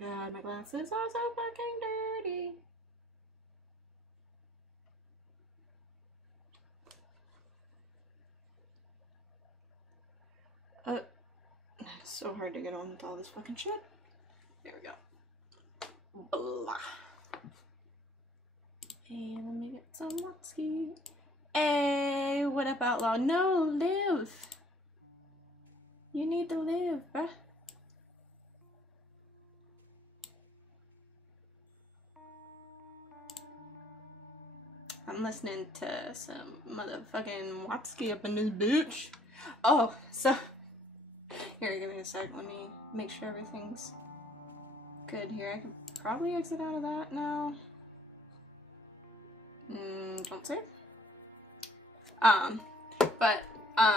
my god, my glasses are so fucking dirty. It's so hard to get on with all this fucking shit. There we go. Blah. And let me get some Watsky. Hey, what up, Outlaw? No, live. You need to live, bruh. I'm listening to some motherfucking Watsky up in this bitch. Oh, so here, give me a sec. Let me make sure everything's good here. I can probably exit out of that now. Don't say.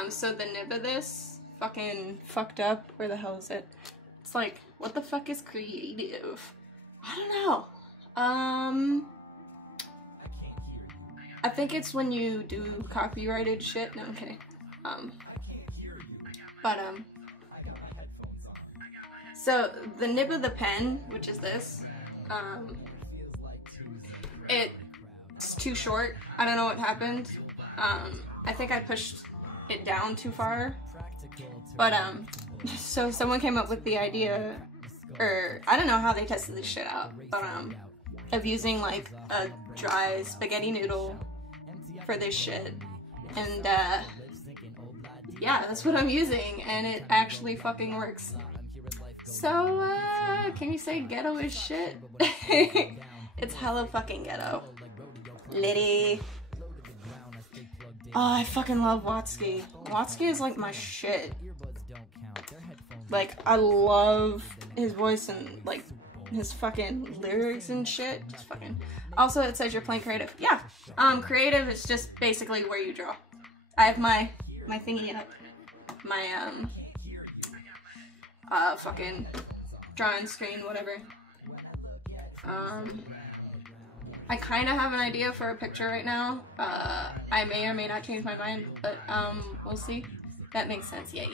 So the nib of this fucking fucked up. Where the hell is it? It's like, what the fuck is creative? I don't know. I think it's when you do copyrighted shit. No, I'm kidding. So the nib of the pen, which is this, it's too short. I don't know what happened. I think I pushed it down too far. But, so someone came up with the idea, or I don't know how they tested this shit out, but, of using like a dry spaghetti noodle for this shit. And, yeah, that's what I'm using, and it actually fucking works. So, can you say ghetto is shit? It's hella fucking ghetto. Liddy. Oh, I fucking love Watsky. Watsky is like my shit. Like, I love his voice and like his fucking lyrics and shit. Just fucking. Also, it says you're playing creative. Yeah. Creative is just basically where you draw. I have my thingy up. My fucking drawing screen, whatever. I kind of have an idea for a picture right now. I may or may not change my mind, but we'll see. That makes sense. Yeah.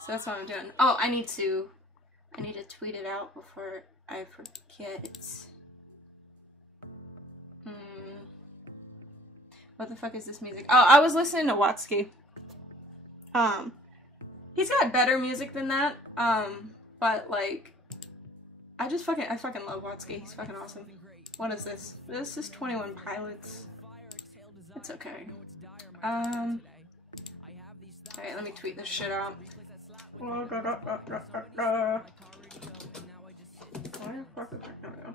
So that's what I'm doing. Oh, I need to tweet it out before I forget. What the fuck is this music? Oh, I was listening to Watsky. He's got better music than that. But like, I fucking love Watsky. He's fucking awesome. What is this? This is 21 Pilots. It's okay. Alright, let me tweet this shit out. Why the fuck is that gonna go?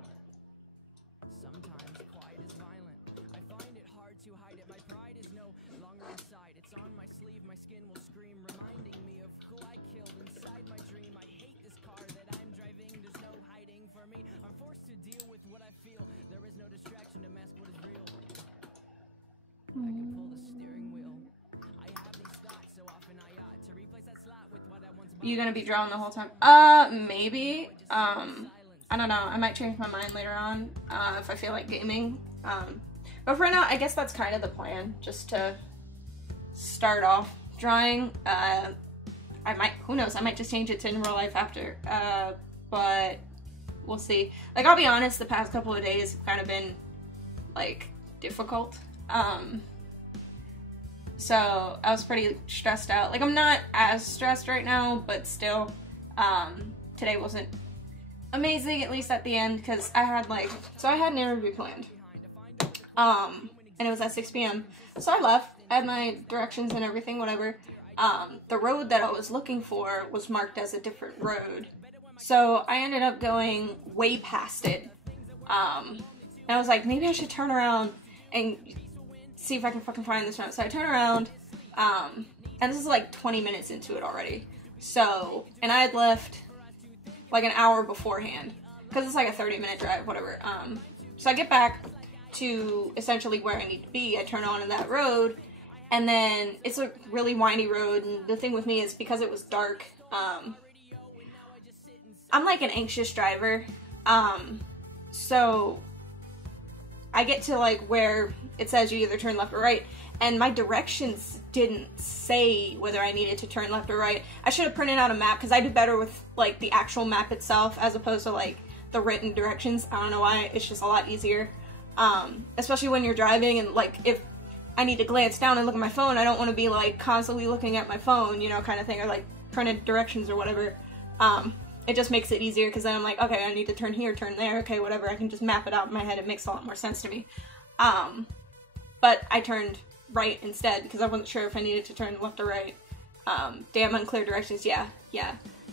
You gonna be drawing the whole time? Maybe. I don't know. I might change my mind later on, if I feel like gaming. But for now, I guess that's kind of the plan, just to start off drawing. I might, who knows, I might just change it to in real life after, but we'll see. Like, I'll be honest, the past couple of days have kind of been, like, difficult. So I was pretty stressed out. Like, I'm not as stressed right now, but still, today wasn't amazing, at least at the end, because I had, like, so I had an interview planned, and it was at 6 p.m. So I left, I had my directions and everything, whatever. The road that I was looking for was marked as a different road, so I ended up going way past it, and I was like, maybe I should turn around and see if I can fucking find this road. So I turn around, and this is like 20 minutes into it already. So, and I had left like an hour beforehand, because it's like a 30-minute drive, whatever. So I get back to essentially where I need to be. I turn onto that road, and then it's a really windy road, and the thing with me is because it was dark, I'm like an anxious driver, so I get to like where it says you either turn left or right, and my directions didn't say whether I needed to turn left or right. I should have printed out a map, because I do better with like the actual map itself as opposed to like the written directions. I don't know why, it's just a lot easier. Especially when you're driving, and like if I need to glance down and look at my phone, I don't want to be like constantly looking at my phone, you know, kind of thing, or like printed directions or whatever. It just makes it easier, because then I'm like, okay, I need to turn here, turn there, okay, whatever. I can just map it out in my head. It makes a lot more sense to me. But I turned right instead, because I wasn't sure if I needed to turn left or right. Damn unclear directions, yeah.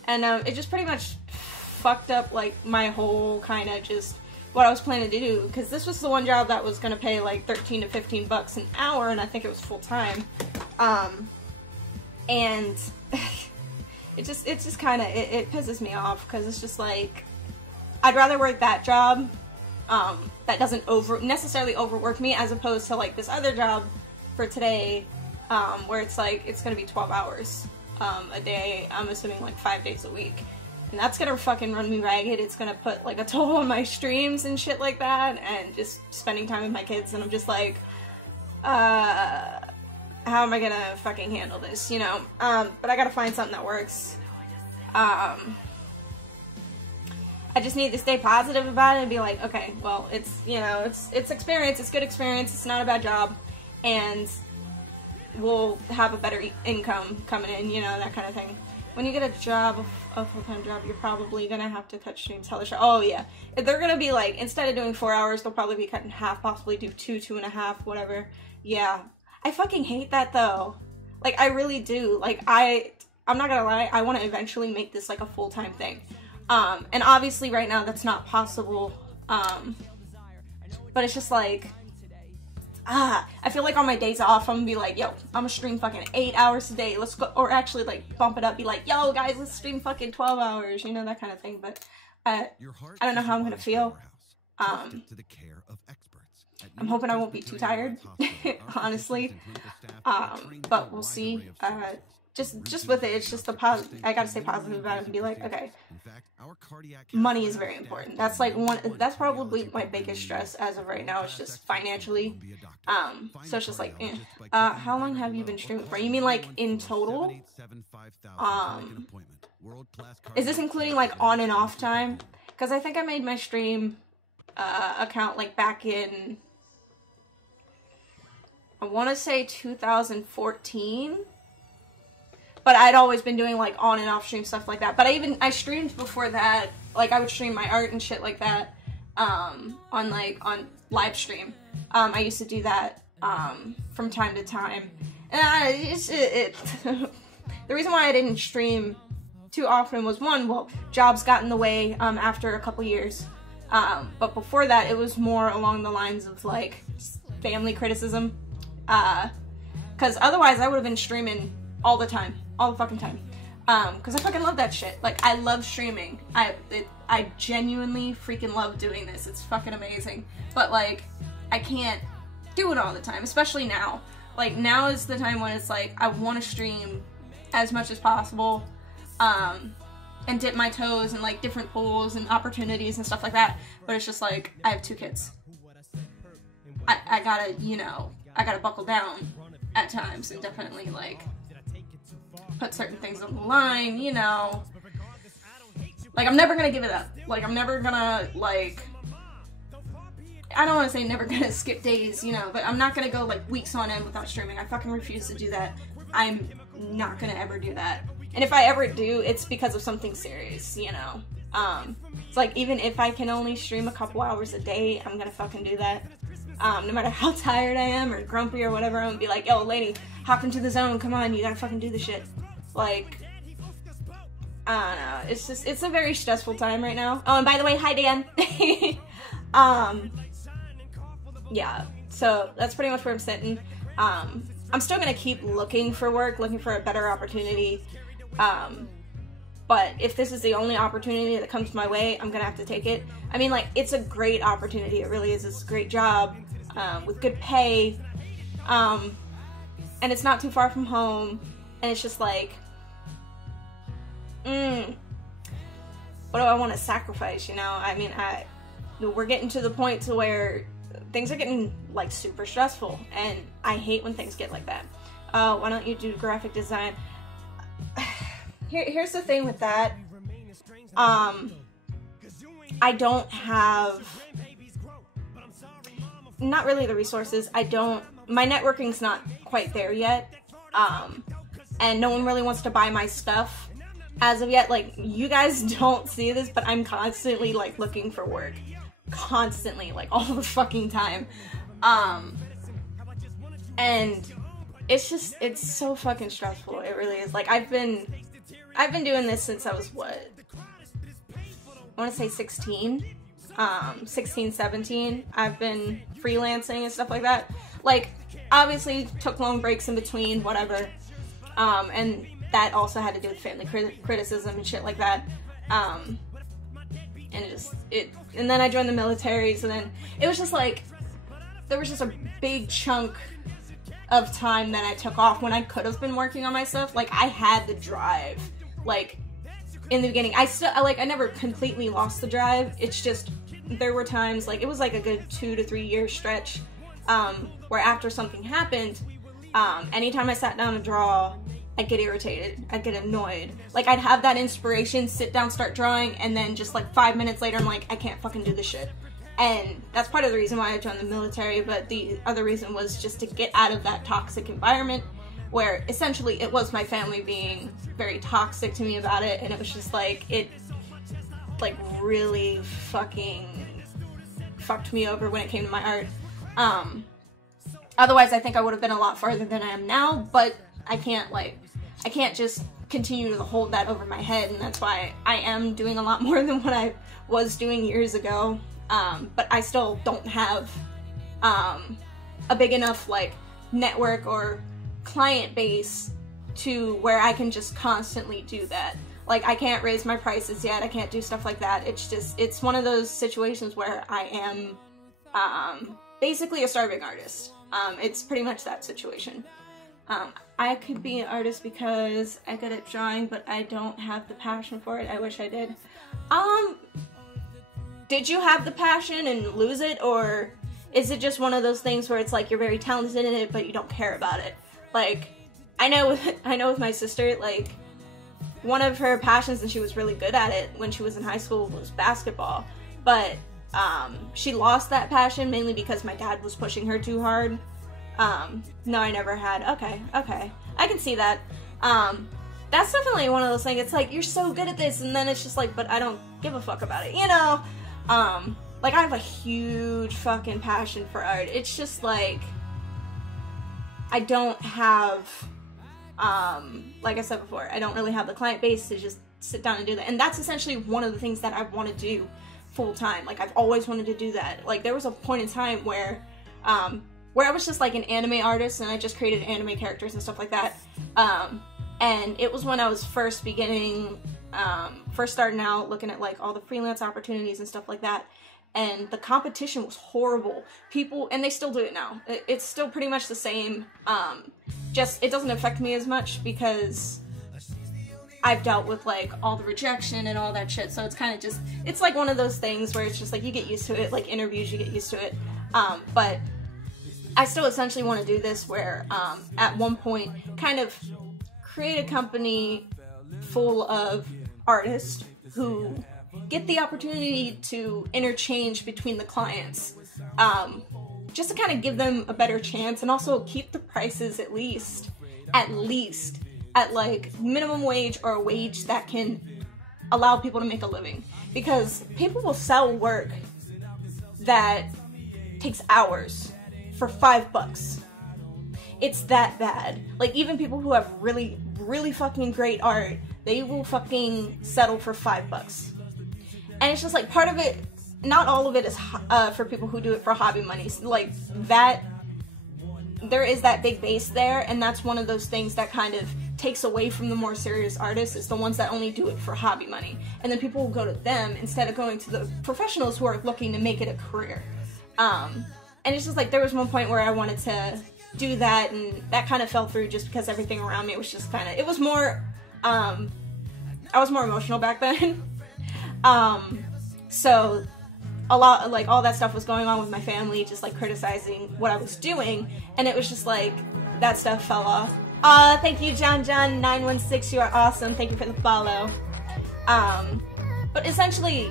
And it just pretty much fucked up like my whole kind of just what I was planning to do, because this was the one job that was going to pay like 13 to 15 bucks an hour, and I think it was full time. And it just kind of, it pisses me off, because it's just like, I'd rather work that job that doesn't necessarily overwork me, as opposed to like this other job for today, where it's like, it's going to be 12 hours a day, I'm assuming like 5 days a week. And that's gonna fucking run me ragged. It's gonna put like a toll on my streams and shit like that, and just spending time with my kids, and I'm just like, how am I gonna fucking handle this, you know? But I gotta find something that works. I just need to stay positive about it and be like, okay, well, it's, you know, it's experience, it's good experience, it's not a bad job, and we'll have a better income coming in, you know, that kind of thing. When you get a job, a full-time job, you're probably gonna have to cut streams hella short. Oh yeah, if they're gonna be like, instead of doing 4 hours, they'll probably be cut in half, possibly do 2.5, whatever. Yeah, I fucking hate that though. Like, I really do. Like, I'm not gonna lie, I want to eventually make this like a full-time thing. And obviously right now that's not possible. But it's just like, I feel like on my days off, I'm gonna be like, yo, I'm gonna stream fucking 8 hours a day, let's go, or actually like bump it up, be like, yo guys, let's stream fucking 12 hours, you know, that kind of thing. But I don't know how I'm gonna feel. I'm hoping I won't be too tired, honestly. But we'll see. Just with it, it's just the I gotta stay positive about it and be like, okay, money is very important. That's like that's probably my biggest stress as of right now, is just financially. So it's just like, how long have you been streaming for? You mean like in total? Is this including like on and off time? Because I think I made my stream account like back in, I want to say 2014. But I'd always been doing like on and off stream stuff like that. But I streamed before that. Like, I would stream my art and shit like that on live stream. I used to do that from time to time. And the reason why I didn't stream too often was, one, well, jobs got in the way after a couple years. But before that, it was more along the lines of like family criticism. Because otherwise I would have been streaming all the time. All the fucking time. Because I fucking love that shit. Like, I love streaming. I genuinely freaking love doing this. It's fucking amazing. But, like, I can't do it all the time, especially now. Like, now is the time when it's like, I want to stream as much as possible, and dip my toes in, like, different pools and opportunities and stuff like that. But it's just like, I have 2 kids. I gotta, you know, I gotta buckle down at times and definitely, like, put certain things on the line, you know. Like, I'm never gonna give it up. Like, I'm never gonna, like, I don't want to say never gonna skip days, you know, but I'm not gonna go, like, weeks on end without streaming. I fucking refuse to do that. I'm not gonna ever do that. And if I ever do, it's because of something serious, you know. It's like, even if I can only stream a couple hours a day, I'm gonna fucking do that. No matter how tired I am or grumpy or whatever, I'm gonna be like, yo, lady, hop into the zone, come on, you gotta fucking do the shit. Like, I don't know, it's a very stressful time right now. Oh, and by the way, hi Dan. Yeah, so that's pretty much where I'm sitting. I'm still gonna keep looking for work, looking for a better opportunity. But if this is the only opportunity that comes my way, I'm gonna have to take it. I mean, like, it's a great opportunity, it really is. It's a great job, with good pay, and it's not too far from home, and it's just like, what do I want to sacrifice, you know? I mean, we're getting to the point to where things are getting like super stressful, and I hate when things get like that. Why don't you do graphic design? Here's the thing with that. I don't have, not really the resources. My networking's not quite there yet. And no one really wants to buy my stuff as of yet. Like, you guys don't see this, but I'm constantly like looking for work. Constantly, like all the fucking time. And it's so fucking stressful. It really is. Like, I've been doing this since I was, what? I want to say 16, 17. I've been freelancing and stuff like that. Like, obviously took long breaks in between, whatever. And that also had to do with family criticism and shit like that. And then I joined the military, so then it was just like, there was just a big chunk of time that I took off when I could have been working on my stuff. Like, I had the drive, like, in the beginning. I never completely lost the drive. It's just, there were times, like, it was like a good 2 to 3 year stretch, where after something happened, anytime I sat down to draw, I'd get irritated, I'd get annoyed. Like, I'd have that inspiration, sit down, start drawing, and then just like 5 minutes later, I'm like, I can't fucking do this shit. And that's part of the reason why I joined the military, but the other reason was just to get out of that toxic environment, where essentially it was my family being very toxic to me about it, and it was just like, it like really fucking fucked me over when it came to my art. Otherwise I think I would have been a lot farther than I am now, but I can't just continue to hold that over my head, and that's why I am doing a lot more than what I was doing years ago. But I still don't have a big enough like network or client base to where I can just constantly do that. Like, I can't raise my prices yet, I can't do stuff like that. It's one of those situations where I am basically a starving artist. It's pretty much that situation. I could be an artist because I'm good at drawing, but I don't have the passion for it. I wish I did. Did you have the passion and lose it, or is it just one of those things where it's like you're very talented in it, but you don't care about it? Like, I know with my sister, like, one of her passions, and she was really good at it when she was in high school, was basketball. But she lost that passion mainly because my dad was pushing her too hard. No, I never had. Okay. I can see that. That's definitely one of those things. It's like, you're so good at this, and then it's just like, but I don't give a fuck about it, you know? Like, I have a huge fucking passion for art. It's just like, I don't have, like I said before, I don't really have the client base to just sit down and do that. And that's essentially one of the things that I want to do full time. Like, I've always wanted to do that. Like, there was a point in time where I was just like an anime artist, and I just created anime characters and stuff like that. And it was when I was first starting out, looking at like all the freelance opportunities and stuff like that. And the competition was horrible. And they still do it now. It's still pretty much the same. Just, it doesn't affect me as much because I've dealt with like all the rejection and all that shit. So it's kind of just, it's like one of those things where it's just like, you get used to it. Like interviews, you get used to it. But I still essentially want to do this where, at one point, kind of create a company full of artists who get the opportunity to interchange between the clients, just to kind of give them a better chance, and also keep the prices at least at like minimum wage or a wage that can allow people to make a living. Because people will sell work that takes hours for $5. It's that bad. Like, even people who have really, really fucking great art, they will fucking settle for $5. And it's just like, part of it, not all of it is for people who do it for hobby money. Like, that, there is that big base there, and that's one of those things that kind of takes away from the more serious artists. It's the ones that only do it for hobby money. And then people will go to them instead of going to the professionals who are looking to make it a career. And it's just like, there was one point where I wanted to do that, and that kind of fell through just because everything around me was just kind of, it was more, I was more emotional back then. So a lot, like, all that stuff was going on with my family, just, like, criticizing what I was doing, and it was just, like, that stuff fell off. Thank you, John916, you are awesome, thank you for the follow. But essentially,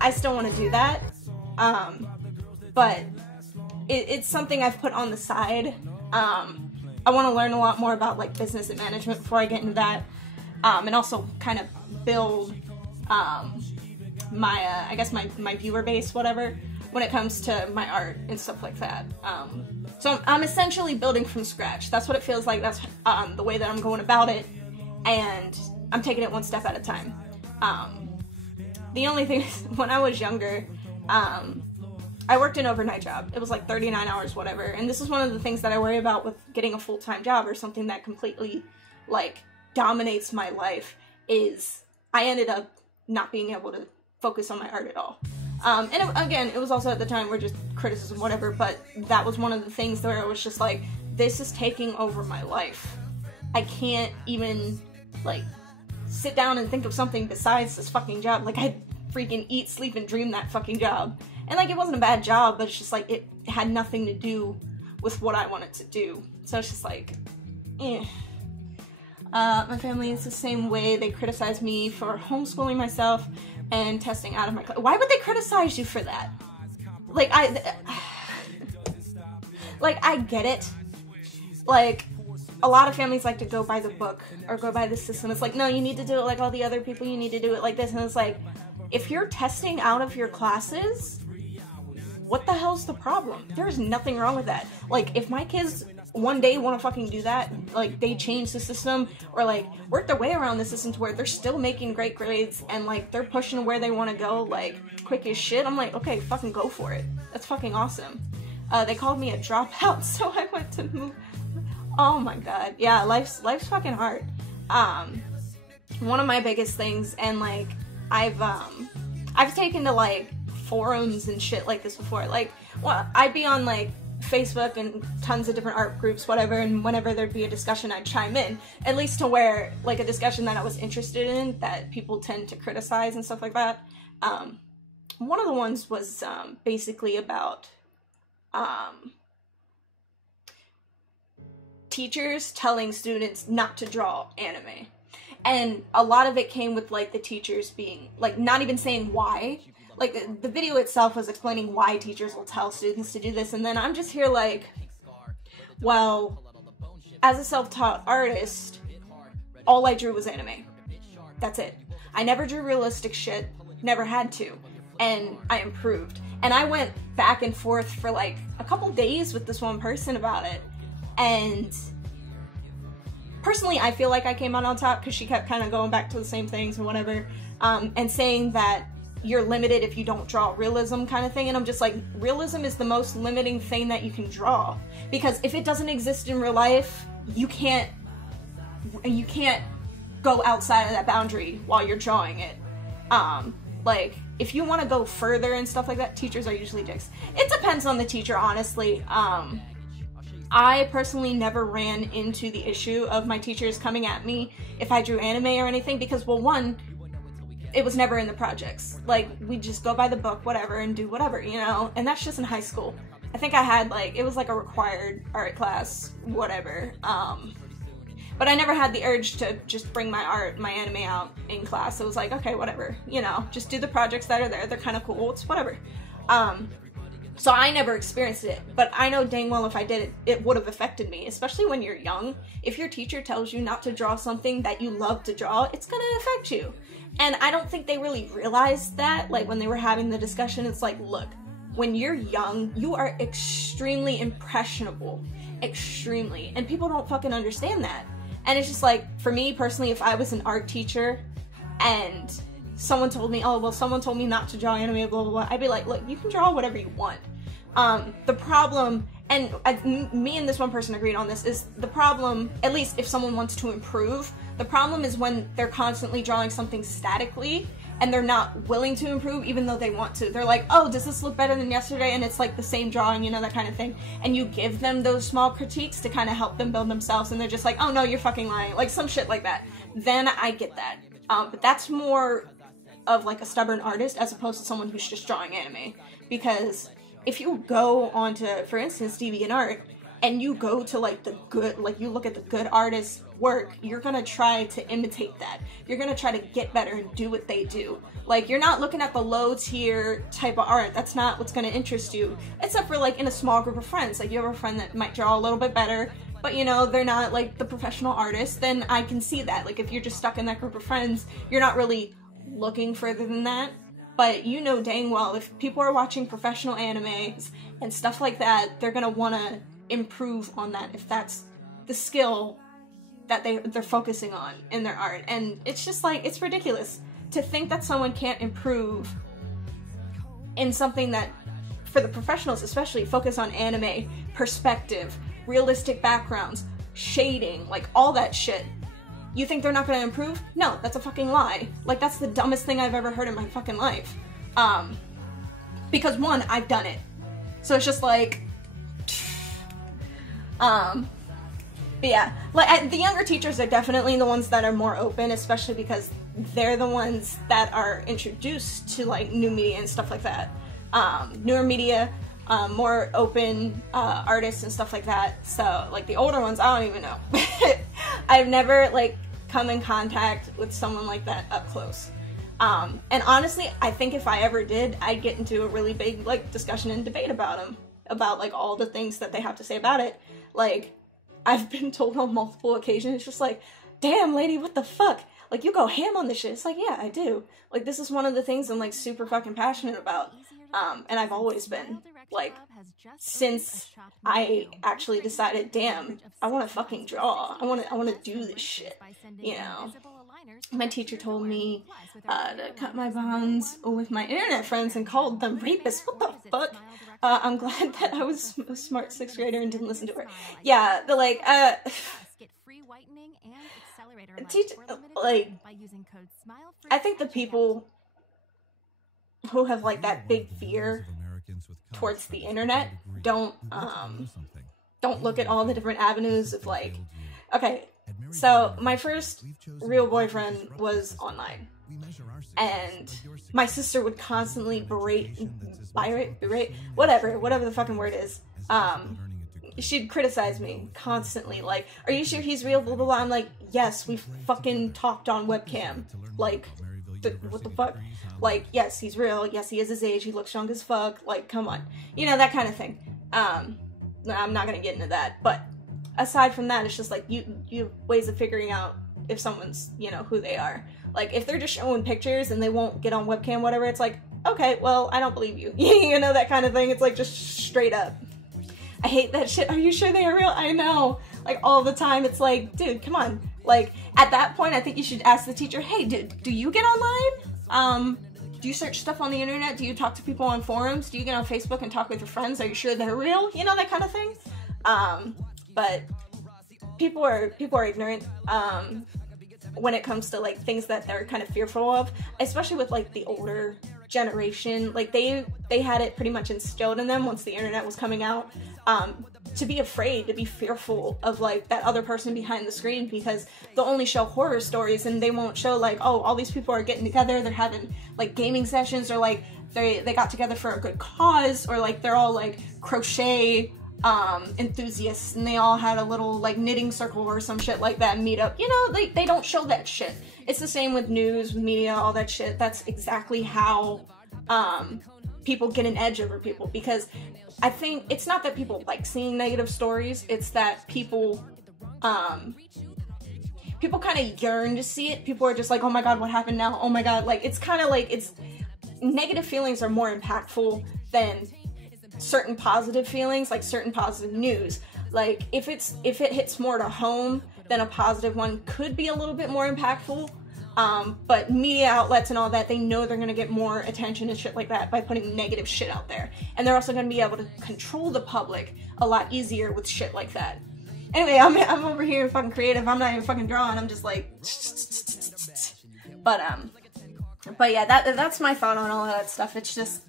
I still want to do that, but it's something I've put on the side. I want to learn a lot more about, like, business and management before I get into that, and also kind of build, my, I guess my viewer base, whatever, when it comes to my art and stuff like that. So I'm essentially building from scratch. That's what it feels like. That's, the way that I'm going about it, and I'm taking it one step at a time. The only thing is, when I was younger, I worked an overnight job. It was like 39 hours, whatever, and this is one of the things that I worry about with getting a full-time job or something that completely, like, dominates my life, is I ended up not being able to focus on my art at all. And again, it was also at the time where just criticism, whatever, but that was one of the things where it was just like, this is taking over my life. I can't even, like, sit down and think of something besides this fucking job. Like, I freaking eat, sleep, and dream that fucking job. And, like, it wasn't a bad job, but it's just, like, it had nothing to do with what I wanted to do. So it's just, like, eh. My family is the same way. They criticize me for homeschooling myself and testing out of my class. Why would they criticize you for that? Like, I get it. Like, a lot of families like to go by the book or go by the system. It's like, no, you need to do it like all the other people. You need to do it like this. And it's like, if you're testing out of your classes, what the hell's the problem? There's nothing wrong with that. Like, if my kids one day want to fucking do that, like, they change the system or, like, work their way around the system to where they're still making great grades and, like, they're pushing where they want to go, like, quick as shit, I'm like, okay, fucking go for it. That's fucking awesome. They called me a dropout, so I went to move. Oh my god. Yeah, life's fucking hard. One of my biggest things, and, like, I've taken to, like, forums and shit like this before. Like, well, I'd be on, like, Facebook and tons of different art groups, whatever, and whenever there'd be a discussion, I'd chime in, at least to where, like, a discussion that I was interested in that people tend to criticize and stuff like that. One of the ones was basically about teachers telling students not to draw anime. And a lot of it came with, like, the teachers being, like, not even saying why. Like, the video itself was explaining why teachers will tell students to do this, and then I'm just here like, well, as a self-taught artist, all I drew was anime. That's it. I never drew realistic shit, never had to, and I improved. And I went back and forth for, like, a couple days with this one person about it, and personally, I feel like I came out on top because she kept kind of going back to the same things and whatever, and saying that you're limited if you don't draw realism kind of thing, and I'm just like, realism is the most limiting thing that you can draw, because if it doesn't exist in real life, you can't go outside of that boundary while you're drawing it. Like, if you want to go further and stuff like that, teachers are usually dicks. It depends on the teacher, honestly. I personally never ran into the issue of my teachers coming at me if I drew anime or anything, because, well, one, it was never in the projects. Like, we just go by the book, whatever, and do whatever, you know? And that's just in high school. I think I had, like, it was like a required art class, whatever. But I never had the urge to just bring my art, my anime out in class. It was like, okay, whatever, you know? Just do the projects that are there. They're kind of cool. It's whatever. So I never experienced it, but I know dang well if I did it, it would have affected me, especially when you're young. If your teacher tells you not to draw something that you love to draw, it's gonna affect you. And I don't think they really realized that, like, when they were having the discussion. It's like, look, when you're young, you are extremely impressionable. Extremely. And people don't fucking understand that. And it's just like, for me personally, if I was an art teacher and someone told me, oh, well, someone told me not to draw anime, blah, blah, blah, I'd be like, look, you can draw whatever you want. The problem, and me and this one person agreed on this, is the problem, at least if someone wants to improve, the problem is when they're constantly drawing something statically and they're not willing to improve even though they want to. They're like, oh, does this look better than yesterday? And it's like the same drawing, you know, that kind of thing. And you give them those small critiques to kind of help them build themselves, and they're just like, oh no, you're fucking lying. Like some shit like that. Then I get that. But that's more of like a stubborn artist as opposed to someone who's just drawing anime. Because if you go onto, for instance, DeviantArt, and you go to like the good, like you look at the good artists' work, you're gonna try to imitate that. You're gonna try to get better and do what they do. Like, you're not looking at the low tier type of art. That's not what's gonna interest you. Except for like in a small group of friends. Like, you have a friend that might draw a little bit better, but you know, they're not like the professional artist, then I can see that. Like, if you're just stuck in that group of friends, you're not really looking further than that. But you know dang well, if people are watching professional animes and stuff like that, they're gonna wanna improve on that if that's the skill that they're focusing on in their art. And it's just like, it's ridiculous to think that someone can't improve in something that, for the professionals especially, focus on anime, perspective, realistic backgrounds, shading, like all that shit. You think they're not gonna improve? No, that's a fucking lie. Like, that's the dumbest thing I've ever heard in my fucking life. Because one, I've done it. So it's just like, but yeah, like, the younger teachers are definitely the ones that are more open, especially because they're the ones that are introduced to like new media and stuff like that. Newer media, more open artists and stuff like that. So like the older ones, I don't even know. I've never like come in contact with someone like that up close. And honestly, I think if I ever did, I'd get into a really big like discussion and debate about them, about like all the things that they have to say about it. Like, I've been told on multiple occasions, it's just like, damn lady, what the fuck? Like, you go ham on this shit. It's like, yeah, I do. Like, this is one of the things I'm like super fucking passionate about. And I've always been, like, since I actually decided, damn, I want to fucking draw. I want to do this shit, you know. My teacher told me to cut my bonds with my internet friends and called them rapists. What the fuck? I'm glad that I was a smart 6th grader and didn't listen to her. Yeah, the like, like, I think the people who have like that big fear towards the internet don't look at all the different avenues of like, okay, so my first real boyfriend was online, and my sister would constantly berate, whatever the fucking word is. She'd criticize me constantly, like, are you sure he's real, blah blah blah. I'm like, yes, we fucking talked on webcam, like, what the fuck? Like, yes, he's real, yes, he is his age, he looks young as fuck, like, come on. You know, that kind of thing. I'm not gonna get into that, but aside from that, it's just like, you have ways of figuring out if someone's, you know, who they are. Like, if they're just showing pictures and they won't get on webcam, whatever, it's like, okay, well, I don't believe you. You know, that kind of thing. It's like, just straight up. I hate that shit. Are you sure they are real? I know. Like, all the time, it's like, dude, come on. Like, at that point, I think you should ask the teacher, hey, dude, do you get online? Do you search stuff on the internet? Do you talk to people on forums? Do you get on Facebook and talk with your friends? Are you sure they're real? You know, that kind of thing. But people are ignorant, when it comes to like things that they're kind of fearful of, especially with like the older generation. Like, they had it pretty much instilled in them once the internet was coming out, to be afraid, to be fearful of like that other person behind the screen, because they'll only show horror stories and they won't show like, oh, all these people are getting together, they're having like gaming sessions, or like they got together for a good cause, or like they're all like crochet enthusiasts and they all had a little like knitting circle or some shit like that, meet up. You know, they don't show that shit. It's the same with news, media, all that shit. That's exactly how people get an edge over people, because I think it's not that people like seeing negative stories, it's that people kind of yearn to see it. People are just like, oh my god, what happened now? Oh my god. Like, it's kind of like, it's negative feelings are more impactful than certain positive feelings, like certain positive news. Like, if it hits more to home, then a positive one could be a little bit more impactful. But media outlets and all that, they know they're gonna get more attention and shit like that by putting negative shit out there. And they're also gonna be able to control the public a lot easier with shit like that. Anyway, I'm over here fucking creative. I'm not even fucking drawing. I'm just like, but yeah, that's my thought on all of that stuff. It's just,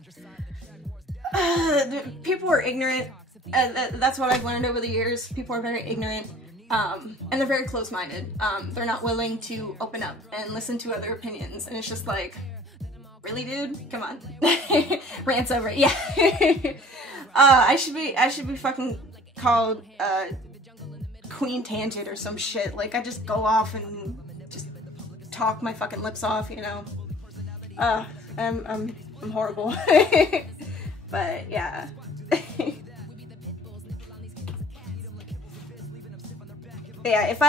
people are ignorant. That's what I've learned over the years. People are very ignorant, and they're very close-minded. They're not willing to open up and listen to other opinions, and it's just like, Really, dude? Come on. Rants over it. Yeah. I should be fucking called, Queen Tangent or some shit. Like, I just go off and just talk my fucking lips off, you know? I'm horrible. But, yeah. Yeah, if I